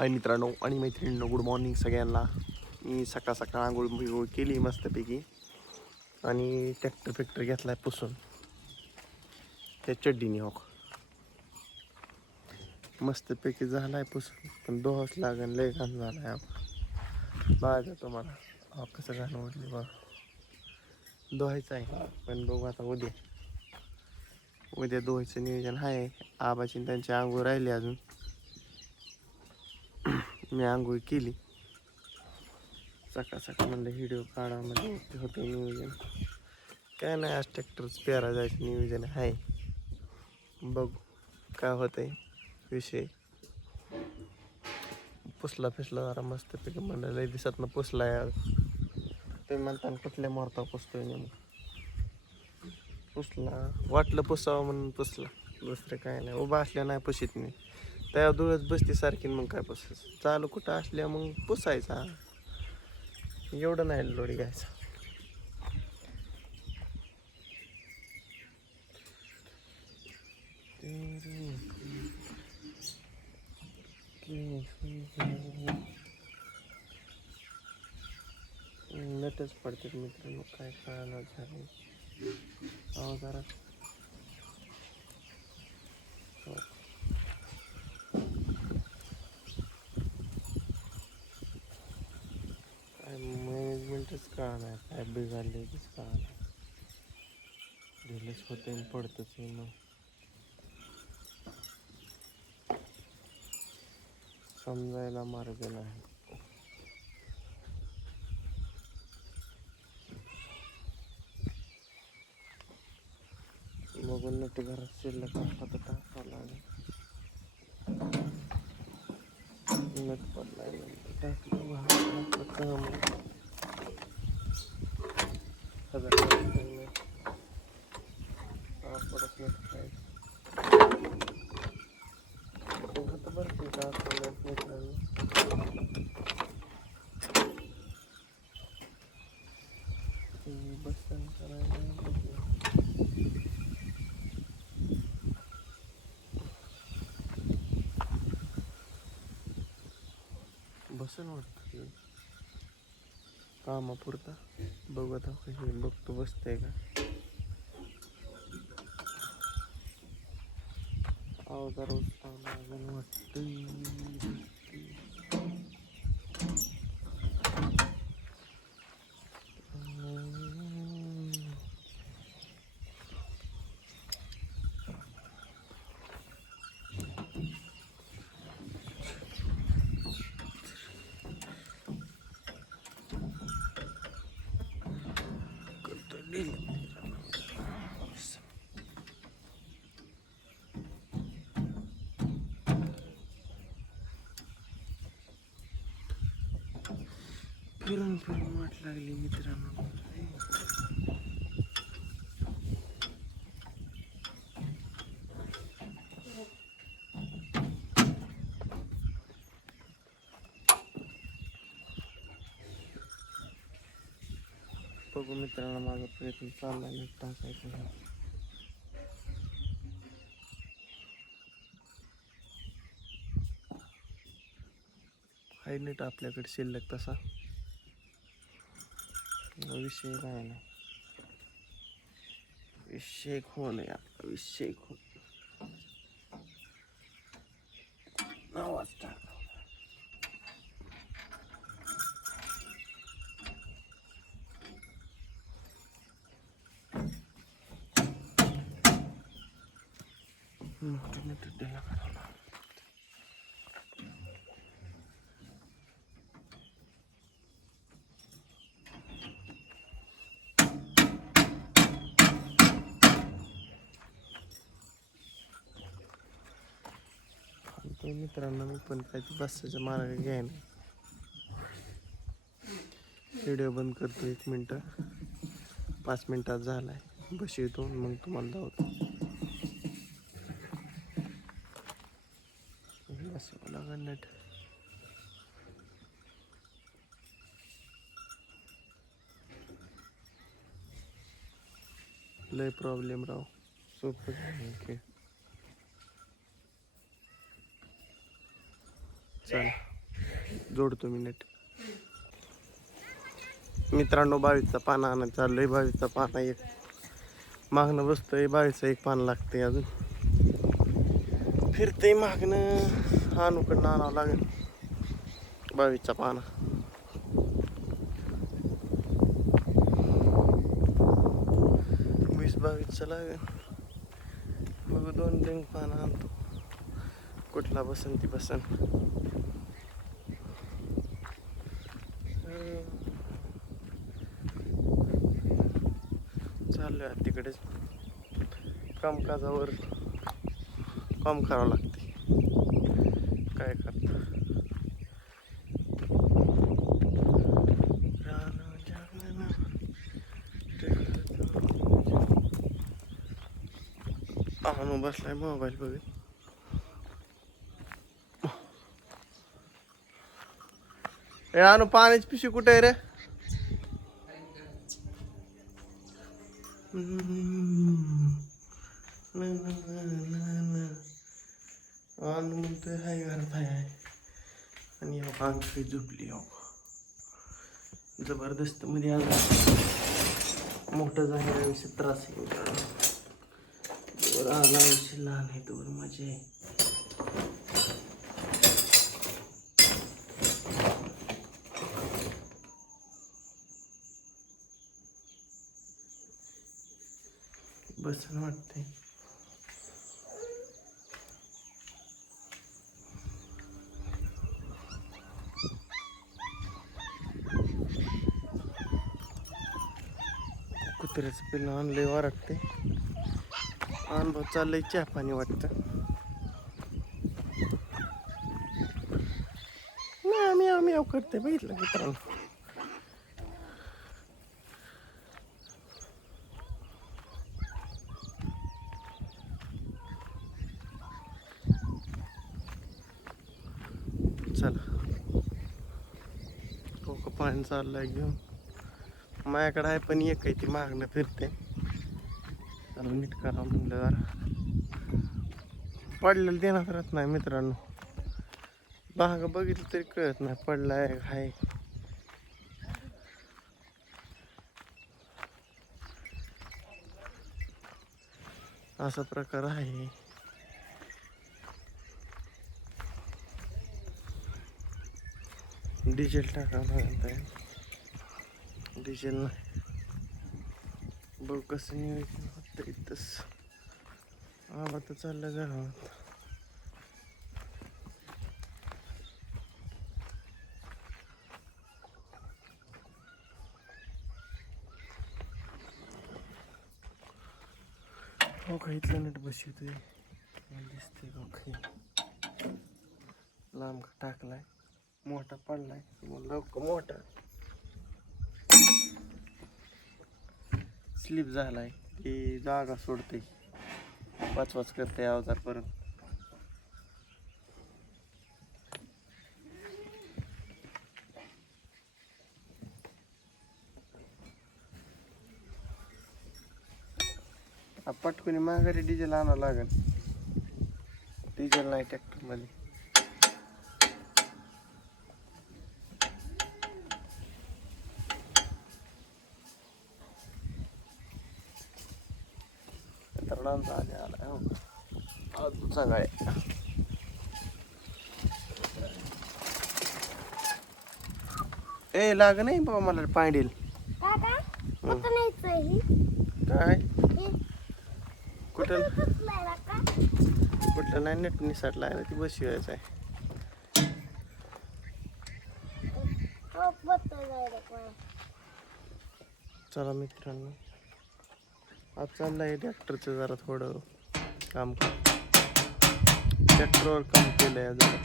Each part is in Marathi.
हाय मित्रांनो आणि मैत्रिणींनो गुड मॉर्निंग सगळ्यांना. मी सकाळ सकाळ आंघोळ बिघोळ केली मस्तपैकी. आणि ट्रॅक्टर घेतला आहे पुसून. त्या चड्डीने हो. मस्तपैकी झाला आहे पुसून. पण दोहच लागेल लय घाण झाला आहे बघा तुम्हाला. हा कसं घाण ओढली बघ. दोहायचं आहे. पण बघू आता उद्या. उद्या दोहायचं नियोजन आहे. आबाची त्यांची आंघोळ राहिली अजून. मी आंघोळ केली. सकाळ सकाळ म्हणलं व्हिडिओ काढा म्हणजे ते होतं नियोजन. काय नाही आज ट्रॅक्टरच पेरा जायचं नियोजन आहे. बघू काय होतंय विषय. पुसला फिसला जरा मस्तपैकी म्हणलं लय दिवसातनं पुसला यार. तुम्ही म्हणताना कुठल्या मोरता पुसतोय नेमकं? पुसला. वाटलं पुसावं म्हणून पुसला. दुसरं काय नाही. उभा असल्या नाही पुशीत नाही त्या धुळत बसती सारखी मग काय बस चालू कुठं असल्या मग पुसायचा. एवढं नाही लोडी घ्यायचा. नटच पडतात मित्रांनो काय कळणार झाले? अहो जरा हो. काय मॅनेजमेंटच कळा नाही काय बिघडले तेच कळा नाही ढिलच होते पडतच आहे मग समजायला मार्ग नाही. बघून नट घरात शिल्लक असला तर टाकावं लागेल. नट पडलाय नंतर टाकलं वाहन काम हजार रुपये पडत नाही काय आता बरं पण का आपल्याला मित्रांनो बसन करायला बसन वाटतं. कामापुरता बघू आता कशी बघतो बसतंय का? अवतार उचलावं वाटतं करतोय डेली फिरून फिरून वाट लागली मित्रांनो. बघू मित्रांना माझा प्रयत्न चालला नीट टाकायचा हाय नेट नीट आपल्याकडे शिल्लक तसा. विषय काय नाही विषय खोल आहे विषय खोल. आवाज वाजता मोठं मोठं द्यायला करावं मित्रांनो मी पण काय ते बसायचा मार्ग घ्याय नाही व्हिडिओ बंद करतो एक मिनटं. पाच मिनिटात झालाय. बस येतो मग तुम्हाला धावतो बसावं लागेल नीट लय प्रॉब्लेम राव. सोपं नाही खेळ. जोडतो मी नेट मित्रांनो बावीसचा पाना आणत चाललोय बावीसचा पाना एक. मागणं बसतोय बावीसचं एक पान लागतंय अजून. फिरतंय मागणं आणूकडनं आणावं लागेल. बावीसचा पाना. बावीसचा लागेल बघू दोन तीन पानं आणतो. कुठला बसन ती बसन. चाललोय तिकडेच. कामकाजावर काम करावं लागते. काय करत आणून बसलाय मोबाईल बघत. ए आणू पाण्याची पिशवी कुठे आहे रे? आणू म्हणतोय हाय घरात हाय हाय आणि हो अंगठी झोपली हो जबरदस्त मध्ये आज मोठं झाल्याविषयी त्रास आहे. मित्रांनो. वर आला उशीर लहान आहे तोवर मजा आहे बसन वाटते कुत्र्याचं पिल्लं आणलंय वाटते अनुभव चाललंय चहा पाणी वाटतं. नाही आम्ही आम्ही म्याव करते बघितलं मित्रांनो. चला. का पाणी चाललंय घेऊन. माझ्याकडे आहे पण एक आहे ती मागणं फिरते. त्याला नीट करा म्हणलं जरा. पडलेलं देण्यात राहत नाही मित्रांनो. बाग बघितलं तरी कळत नाही पडलाय हाय. असा प्रकार आहे. डिझेल टाकावं लागत आहे. डिझेल नाही. बघ कसं नियोजन. होतं इथंच. आबा तर चाललं गावात. हो का इथलं नीट बसवतोय मला दिसते लांब का टाकलाय. मोठा पडलाय. लवकर मोठा. स्लिप झालाय. की जागा सोडते. पाच वाच करते अवजार परत पटकुनी पटकन माघारी डिझेल आणावं लागेल. डिझेल नाही ट्रॅक्टरमध्ये मध्ये तरुणांचा आले. हो. आज सकाळी ए लाग नाही बाबा मला पांडील काय? कुठं? कुठलं नाही नेट निसाटला आहे ती बस आहे. हो. चला मित्रांनो. आज चाललंय ट्रॅक्टरचं जरा थोडं काम ट्रॅक्टरवर काम केलंय आज जरा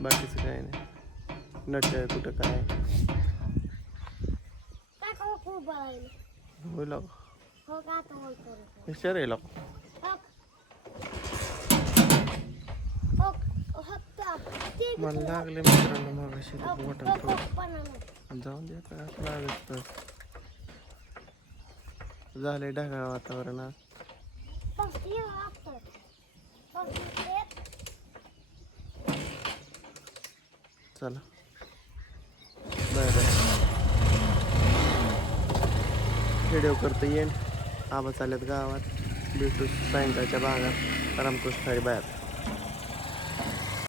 बाकीचं काय नाही. नट आहे कुठं काय होईल हो विचार येईल हो मला लागले मित्रांनो मग अशी नाही. जाऊन दे आता लागत झालंय ढगाळ वातावरण आज. चला. बाय बाय व्हिडिओ करतो येईन. आबा चालत गावात. भेटू सायंकाळच्या भागात. रामकृष्ण हरी बाहेर.